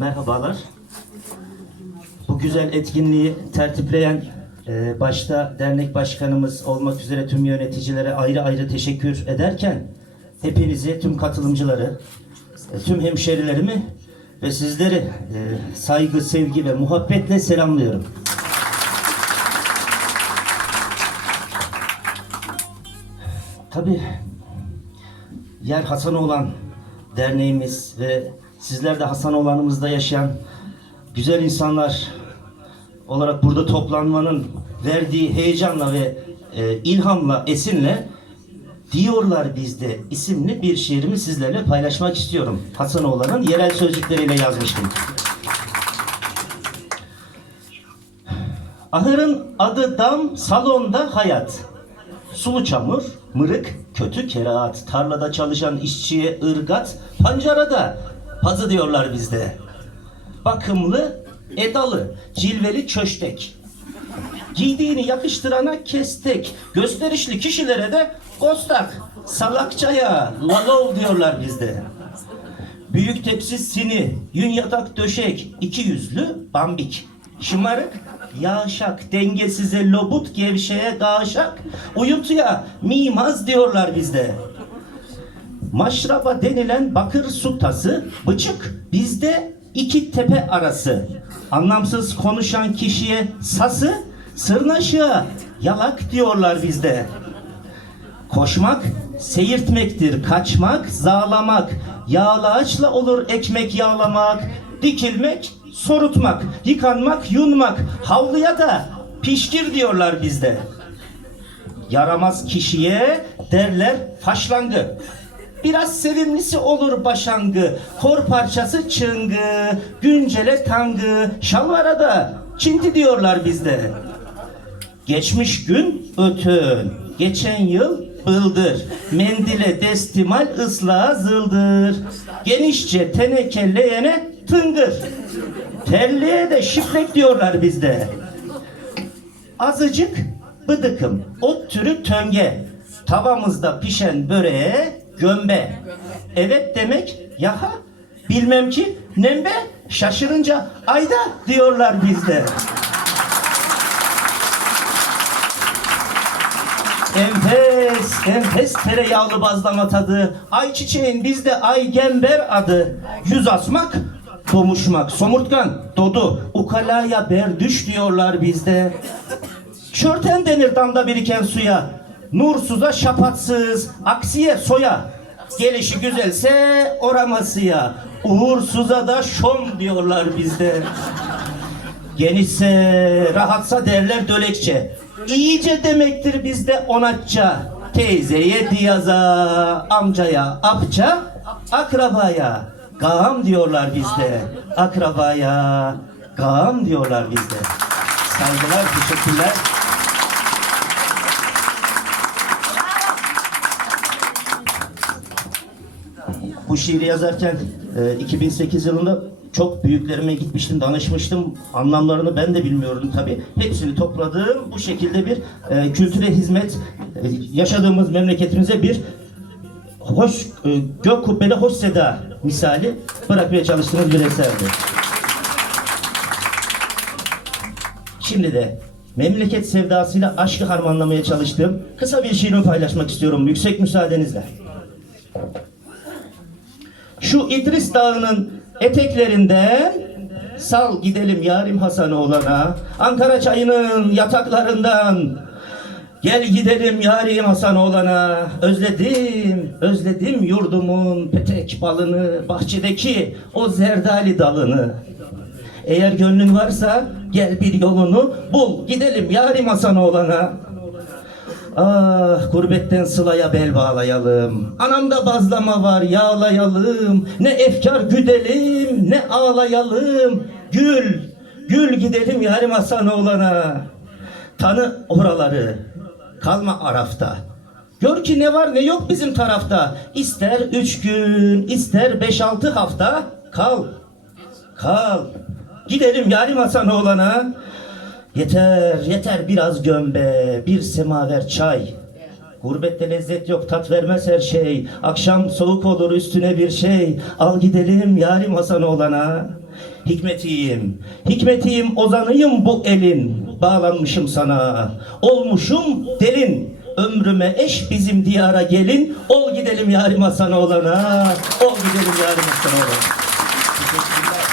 Merhabalar. Bu güzel etkinliği tertipleyen e, başta dernek başkanımız olmak üzere tüm yöneticilere ayrı ayrı teşekkür ederken hepinizi, tüm katılımcıları, e, tüm hemşerilerimi ve sizleri e, saygı, sevgi ve muhabbetle selamlıyorum. Tabii yer Hasanoğlan derneğimiz ve sizler de Hasanoğlan'ımızda yaşayan güzel insanlar olarak burada toplanmanın verdiği heyecanla ve e, ilhamla, esinle Diyorlar Bizde isimli bir şiirimi sizlerle paylaşmak istiyorum. Hasanoğlan'ın yerel sözcükleriyle yazmıştım. Ahırın adı dam, salonda hayat. Sulu çamur, mırık, kötü kerahat. Tarlada çalışan işçiye ırgat, pancarada pazı diyorlar bizde. Bakımlı, edalı, cilveli köştek. Giydiğini yakıştırana kestek. Gösterişli kişilere de kostak. Salakçaya lalov diyorlar bizde. Büyük tepsi sini, yün yatak döşek, iki yüzlü bambik. Şımarık, yağşak, dengesize lobut, gevşeye gağşak, uyutuya mimaz diyorlar bizde. Maşraba denilen bakır su tası, bıçık bizde iki tepe arası. Anlamsız konuşan kişiye sası, sırnaşığa yalak diyorlar bizde. Koşmak seyirtmektir, kaçmak, zağlamak. Yağlaçla olur ekmek yağlamak, dikilmek, sorutmak, yıkanmak, yunmak. Havluya da pişkir diyorlar bizde. Yaramaz kişiye derler faşlangı. Biraz sevimlisi olur başangı, kor parçası çıngı, güncele tangı, şalvara da çinti diyorlar bizde. Geçmiş gün ötün, geçen yıl bıldır, mendile destimal ıslağa zıldır. Genişçe teneke leğene tıngır. Terliğe de şifrek diyorlar bizde. Azıcık bıdıkım, ot türü tönge. Tavamızda pişen böreğe gömbe. Evet demek yaha, bilmem ki nembe. Şaşırınca ayda diyorlar bizde. Enfes, enfes tereyağlı bazlama tadı. Ayçiçeğin bizde ay gember adı. Yüz asmak, domuşmak, somurtkan, dodu. Ukalaya berdüş diyorlar bizde. Çörten denir damda biriken suya. Nursuza şapatsız, aksiye soya. Gelişi güzelse oramasıya. Uğursuza da şom diyorlar bizde. Genişse, rahatsa derler dölekçe. İyice demektir bizde onatça. Teyzeye diyaza, amcaya apça, akrabaya gam diyorlar bizde. Akrabaya gam diyorlar bizde. Saygılar, teşekkürler. Bu şiiri yazarken e, 2008 yılında çok büyüklerime gitmiştim, danışmıştım. Anlamlarını ben de bilmiyordum tabii. Hepsini topladım. Bu şekilde bir e, kültüre hizmet, e, yaşadığımız memleketimize bir hoş, e, gök kubbeli hoş seda misali bırakmaya çalıştığımız bir eserdi. Şimdi de memleket sevdasıyla aşkı harmanlamaya çalıştığım kısa bir şiirimi paylaşmak istiyorum yüksek müsaadenizle. Şu İdris Dağı'nın eteklerinden sal gidelim yarim Hasanoğlan'a. Ankara çayının yataklarından gel gidelim yarim Hasanoğlan'a. Özledim, özledim yurdumun petek balını, bahçedeki o zerdali dalını. Eğer gönlün varsa gel bir yolunu bul gidelim yarim Hasanoğlan'a. Ah gurbetten sılaya bel bağlayalım. Anamda bazlama var yağlayalım. Ne efkar güdelim ne ağlayalım. Gül, gül gidelim yarim Hasanoğlan'a. Tanı oraları, kalma arafta. Gör ki ne var ne yok bizim tarafta. İster üç gün, ister beş altı hafta kal. Kal. Gidelim yarim Hasanoğlan'a. Yeter, yeter biraz gömbe, bir semaver çay. Gurbette lezzet yok tat vermez her şey. Akşam soğuk olur üstüne bir şey. Al gidelim yarim Hasan olana Hikmetiyim, hikmetiyim ozanıyım bu elin. Bağlanmışım sana, olmuşum delin. Ömrüme eş bizim diyara gelin. Ol gidelim yarim Hasan olana Ol gidelim yarim Hasan olana Teşekkürler.